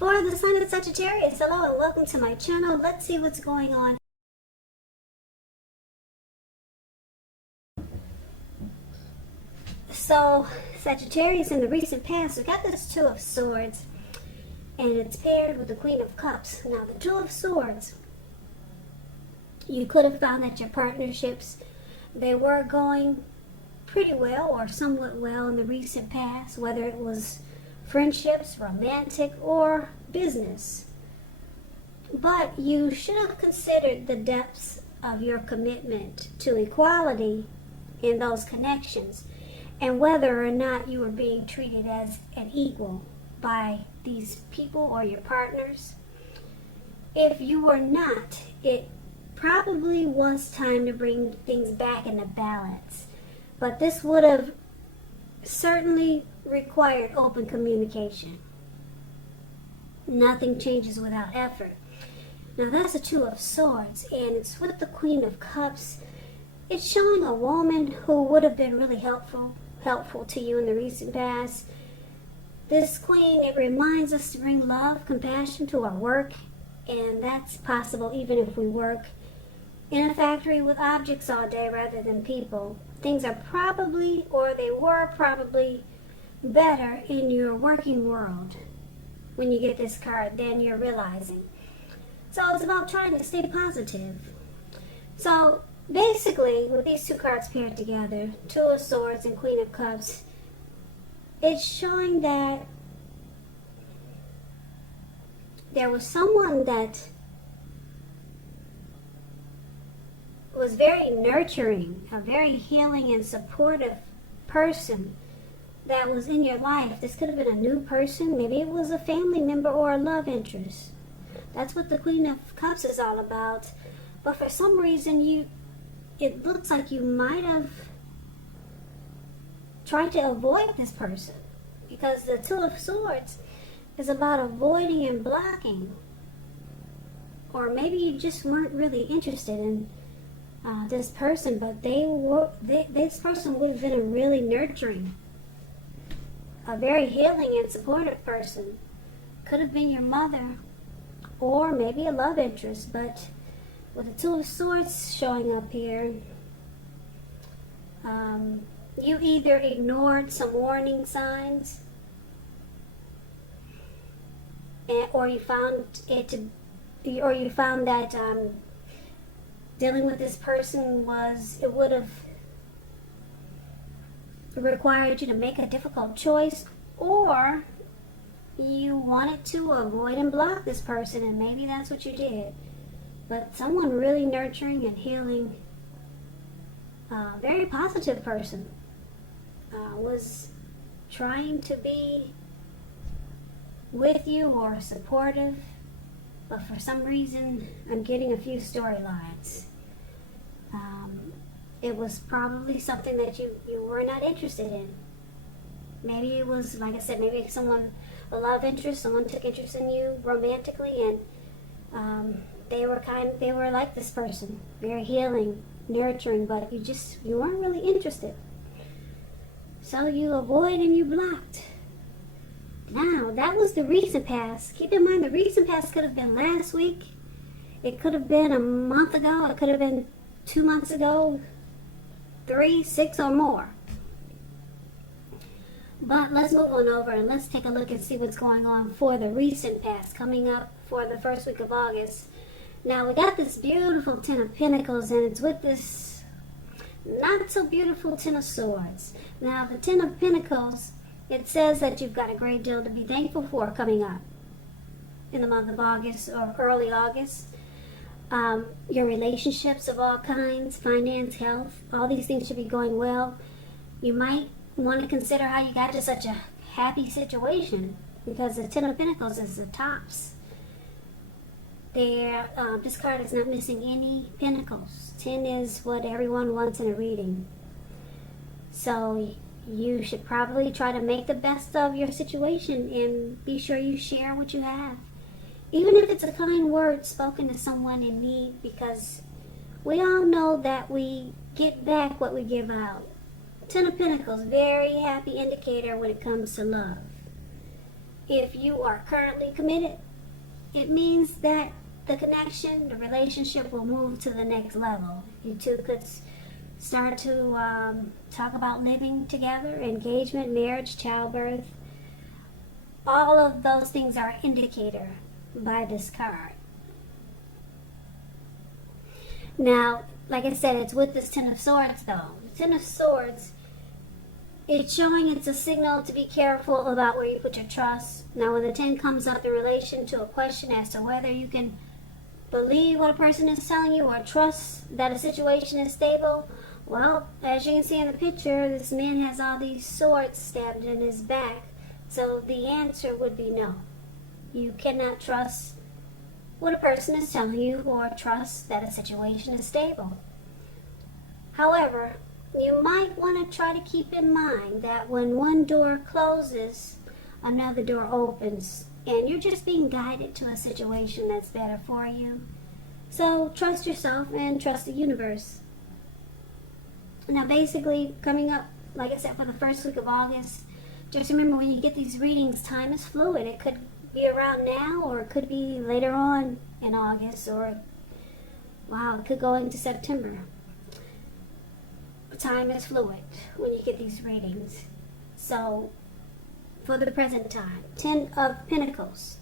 For the sign of Sagittarius, hello and welcome to my channel. Let's see what's going on. So, Sagittarius, in the recent past, we got this Two of Swords, and it's paired with the Queen of Cups. Now, the Two of Swords, you could have found that your partnerships, they were going pretty well or somewhat well in the recent past, whether it was friendships, romantic, or business. But you should have considered the depths of your commitment to equality in those connections and whether or not you were being treated as an equal by these people or your partners. If you were not, it probably was time to bring things back into balance. But this would have certainly required open communication. Nothing changes without effort. Now that's a Two of Swords, and it's with the Queen of Cups. It's showing a woman who would have been really helpful to you in the recent past. This Queen, it reminds us to bring love, compassion to our work, and that's possible even if we work in a factory with objects all day rather than people. Things are probably, or they were probably, better in your working world when you get this card than you're realizing. So it's about trying to stay positive. So basically, with these two cards paired together, Two of Swords and Queen of Cups, it's showing that there was someone that was very nurturing, a very healing and supportive person that was in your life. This could have been a new person. Maybe it was a family member or a love interest. That's what the Queen of Cups is all about. But for some reason, it looks like you might have tried to avoid this person, because the Two of Swords is about avoiding and blocking. Or maybe you just weren't really interested in this person, but this person would have been a really nurturing, a very healing and supportive person. Could have been your mother or maybe a love interest, but with the Two of Swords showing up here, you either ignored some warning signs, or you found that dealing with this person would have required you to make a difficult choice, or you wanted to avoid and block this person, and maybe that's what you did. But someone really nurturing and healing, very positive person, was trying to be with you or supportive, but for some reason I'm getting a few storylines. It was probably something that you were not interested in. Maybe it was, like I said, maybe someone, a love interest, someone took interest in you romantically, and they were like this person, very healing, nurturing, but you weren't really interested. So you avoid and you blocked. Now, that was the recent past. Keep in mind, the recent past could have been last week. It could have been a month ago. It could have been 2 months ago, 3, 6, or more. But let's move on over and let's take a look and see what's going on for the recent past, coming up for the first week of August. Now, we got this beautiful Ten of Pentacles, and it's with this not so beautiful Ten of Swords. Now, the Ten of Pentacles, it says that you've got a great deal to be thankful for coming up in the month of August or early August. Your relationships of all kinds, finance, health, all these things should be going well. You might want to consider how you got to such a happy situation, because the Ten of Pentacles is the tops. This card is not missing any pentacles. 10 is what everyone wants in a reading. So you should probably try to make the best of your situation and be sure you share what you have. Even if it's a kind word spoken to someone in need, because we all know that we get back what we give out. Ten of Pentacles, very happy indicator when it comes to love. if you are currently committed, it means that the connection, the relationship will move to the next level. You two could start to talk about living together, engagement, marriage, childbirth. All of those things are an indicator by this card. Now, like I said, it's with this Ten of Swords though. The Ten of Swords, it's showing it's a signal to be careful about where you put your trust. Now, when the 10 comes up in relation to a question as to whether you can believe what a person is telling you or trust that a situation is stable, well, as you can see in the picture, this man has all these swords stabbed in his back. So the answer would be no. You cannot trust what a person is telling you or trust that a situation is stable. However, you might want to try to keep in mind that when one door closes, another door opens, and you're just being guided to a situation that's better for you. So trust yourself and trust the universe. Now, basically, coming up, like I said, for the first week of August, just remember when you get these readings, time is fluid. It could be around now, or it could be later on in August, or, wow, it could go into September. Time is fluid when you get these readings. So, for the present time, 10 of Pentacles,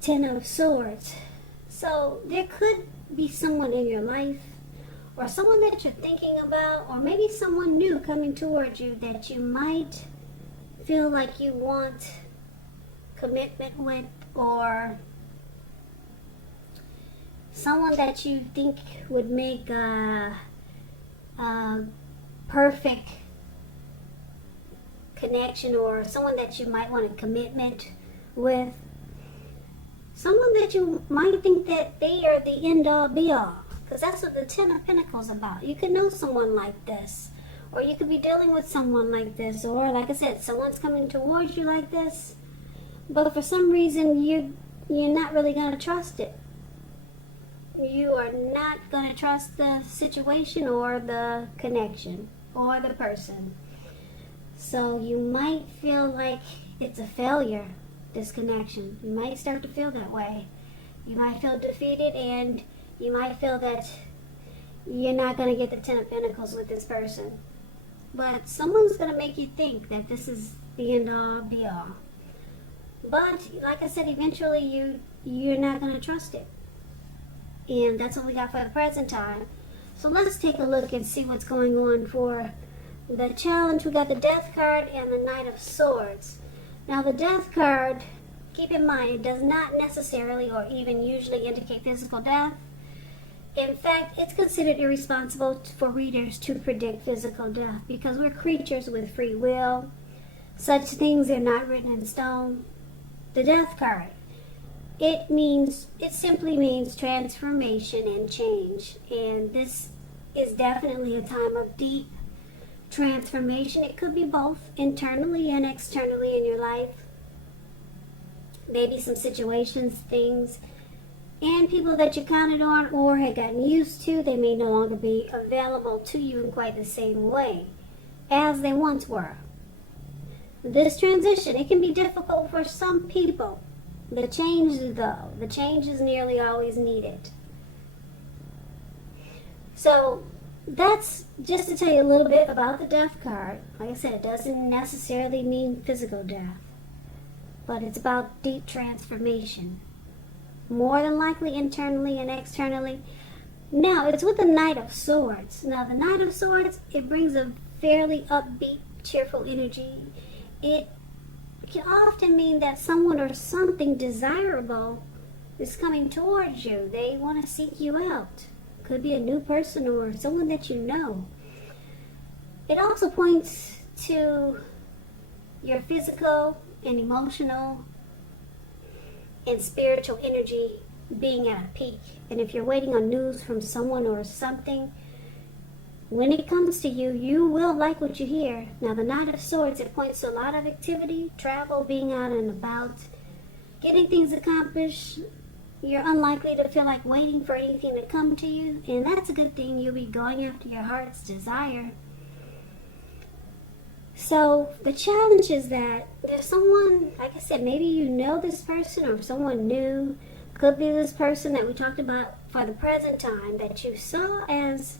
10 of Swords. So, there could be someone in your life, or someone that you're thinking about, or maybe someone new coming towards you that you might feel like you want commitment with, or someone that you think would make a perfect connection, or someone that you might want a commitment with, someone that you might think that they are the end all be all, because that's what the 10 of Pentacles is about. You could know someone like this, or you could be dealing with someone like this, or like I said, someone's coming towards you like this, but for some reason you're not really going to trust it. You are not going to trust the situation or the connection or the person. So you might feel like it's a failure, this connection. You might start to feel that way. You might feel defeated, and you might feel that you're not going to get the 10 of Pentacles with this person. But someone's going to make you think that this is the end all be all. But like I said, eventually you're not going to trust it. And that's what we got for the present time. So let's take a look and see what's going on for the challenge. We got the Death card and the Knight of Swords. Now the Death card, keep in mind, it does not necessarily or even usually indicate physical death. In fact, it's considered irresponsible for readers to predict physical death because we're creatures with free will. Such things are not written in stone. The Death card, it simply means transformation and change. And this is definitely a time of deep transformation. It could be both internally and externally in your life. Maybe some situations, things, and people that you counted on or had gotten used to, they may no longer be available to you in quite the same way as they once were. This transition, it can be difficult for some people. The change, though, the change is nearly always needed. So that's just to tell you a little bit about the Death card. Like I said, it doesn't necessarily mean physical death, but it's about deep transformation. More than likely internally and externally. Now, it's with the Knight of Swords. Now, the Knight of Swords, it brings a fairly upbeat, cheerful energy. It can often mean that someone or something desirable is coming towards you. They want to seek you out. Could be a new person or someone that you know. It also points to your physical and emotional and spiritual energy being at a peak. And if you're waiting on news from someone or something, when it comes to you, you will like what you hear. Now, the Knight of Swords, it points to a lot of activity, travel, being out and about, getting things accomplished. You're unlikely to feel like waiting for anything to come to you, and that's a good thing. You'll be going after your heart's desire. So the challenge is that there's someone, like I said, maybe you know this person or someone new. Could be this person that we talked about for the present time that you saw as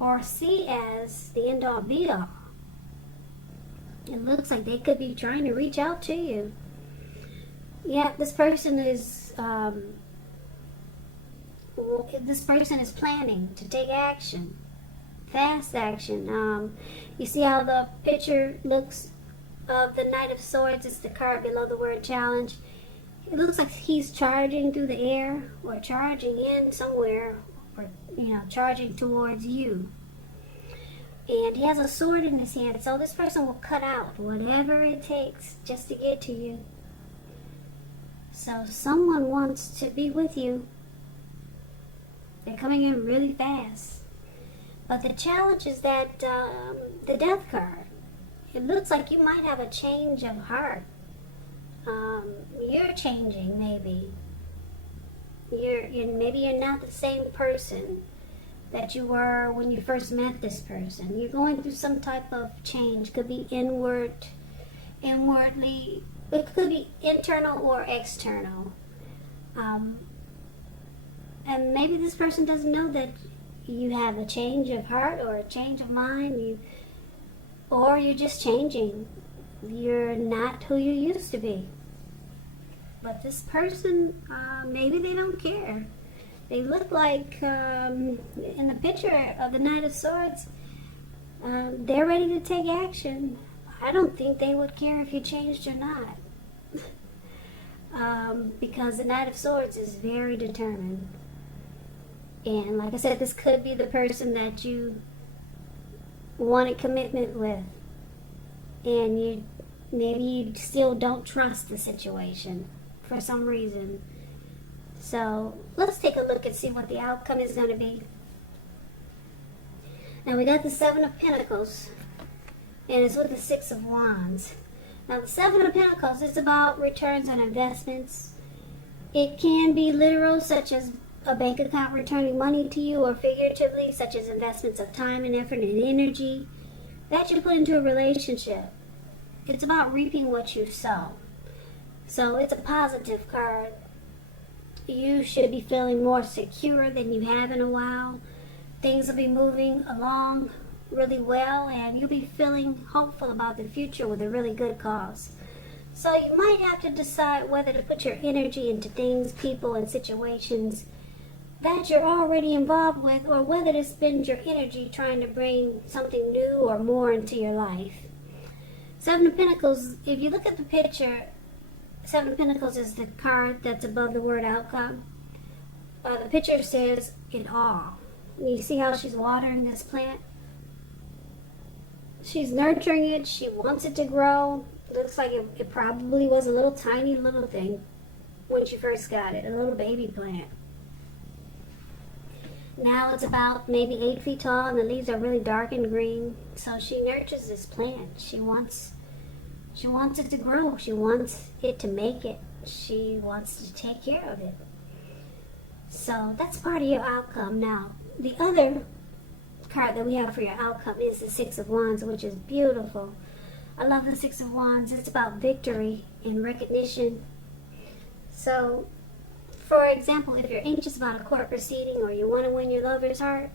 or see as the end all be all. It looks like they could be trying to reach out to you. Yeah, this person is planning to take action, fast action. You see how the picture looks of the Knight of Swords? It's the card below the word challenge. It looks like he's charging through the air or charging in somewhere, or charging towards you. And he has a sword in his hand, so this person will cut out whatever it takes just to get to you. So someone wants to be with you. They're coming in really fast. But the challenge is that the Death card. It looks like you might have a change of heart. You're changing, maybe. Maybe you're not the same person that you were when you first met this person. You're going through some type of change. Could be inwardly. It could be internal or external. And maybe this person doesn't know that you have a change of heart or a change of mind. Or you're just changing. You're not who you used to be. But this person, maybe they don't care. They look like, in the picture of the Knight of Swords, they're ready to take action. I don't think they would care if you changed or not. Because the Knight of Swords is very determined. And like I said, this could be the person that you wanted commitment with. And maybe you still don't trust the situation for some reason. So let's take a look and see what the outcome is going to be. Now we got the Seven of Pentacles, and it's with the Six of Wands. Now the Seven of Pentacles is about returns on investments. It can be literal, such as a bank account returning money to you, or figuratively, such as investments of time and effort and energy that you put into a relationship. It's about reaping what you sow. So it's a positive card. You should be feeling more secure than you have in a while. Things will be moving along really well, and you'll be feeling hopeful about the future with a really good cause. So you might have to decide whether to put your energy into things, people, and situations that you're already involved with, or whether to spend your energy trying to bring something new or more into your life. Seven of Pentacles, if you look at the picture, Seven of Pentacles is the card that's above the word outcome. The picture says it all. You see how she's watering this plant? She's nurturing it. She wants it to grow. Looks like it probably was a little tiny little thing when she first got it, a little baby plant. Now it's about maybe 8 feet tall, and the leaves are really dark and green. So she nurtures this plant. She wants it to grow. She wants it to make it. She wants to take care of it. So that's part of your outcome. Now, the other card that we have for your outcome is the Six of Wands, which is beautiful. I love the Six of Wands. It's about victory and recognition. So, for example, if you're anxious about a court proceeding or you want to win your lover's heart,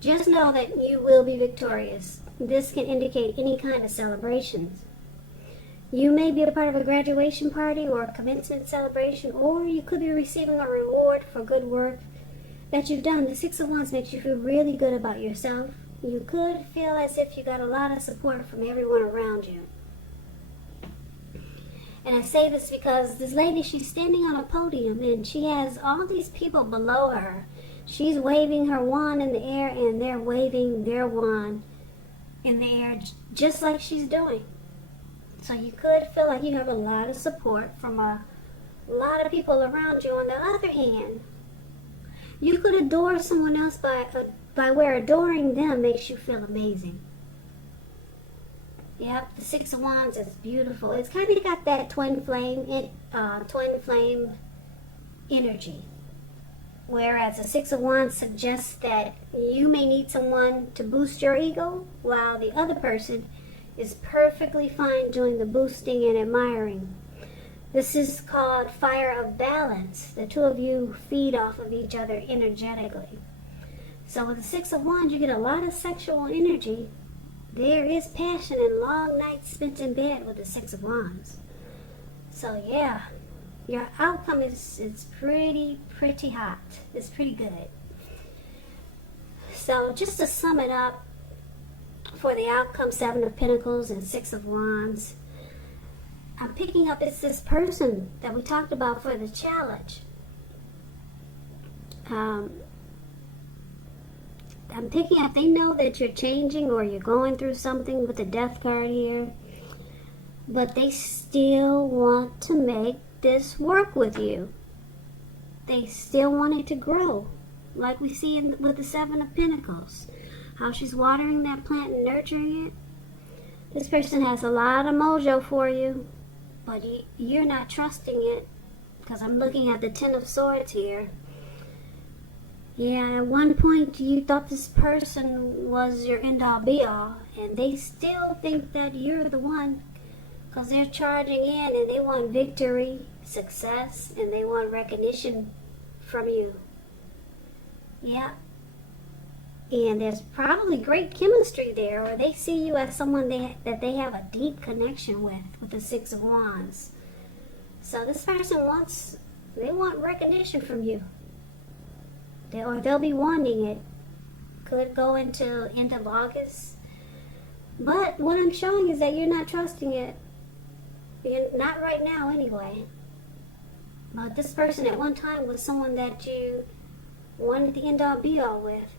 just know that you will be victorious. This can indicate any kind of celebrations. You may be a part of a graduation party or a commencement celebration, or you could be receiving a reward for good work that you've done. The Six of Wands makes you feel really good about yourself. You could feel as if you got a lot of support from everyone around you. And I say this because this lady, she's standing on a podium and she has all these people below her. She's waving her wand in the air and they're waving their wand in the air just like she's doing. So you could feel like you have a lot of support from a lot of people around you. On the other hand, you could adore someone else by where adoring them makes you feel amazing. Yep, the Six of Wands is beautiful. It's kind of got that twin flame energy. Whereas the Six of Wands suggests that you may need someone to boost your ego, while the other person, is perfectly fine doing the boosting and admiring. This is called fire of balance. The two of you feed off of each other energetically. So with the Six of Wands, you get a lot of sexual energy. There is passion and long nights spent in bed with the Six of Wands. So yeah, your outcome is pretty hot. It's pretty good. So just to sum it up, for the outcome, Seven of Pentacles and Six of Wands, I'm picking up it's this person that we talked about for the challenge. I'm picking up they know that you're changing or you're going through something with the Death card here, but they still want to make this work with you. They still want it to grow, like we see with the Seven of Pentacles. How she's watering that plant and nurturing it. This person has a lot of mojo for you, but you're not trusting it, because I'm looking at the Ten of Swords here. Yeah, at one point you thought this person was your end-all be-all, and they still think that you're the one, because they're charging in and they want victory, success, and they want recognition from you. Yeah. And there's probably great chemistry there, or they see you as someone that they have a deep connection with the Six of Wands. So this person they want recognition from you. They'll be wanting it. Could go into end of August. But what I'm showing is that you're not trusting it. You're not right now anyway. But this person at one time was someone that you wanted the end all be all with.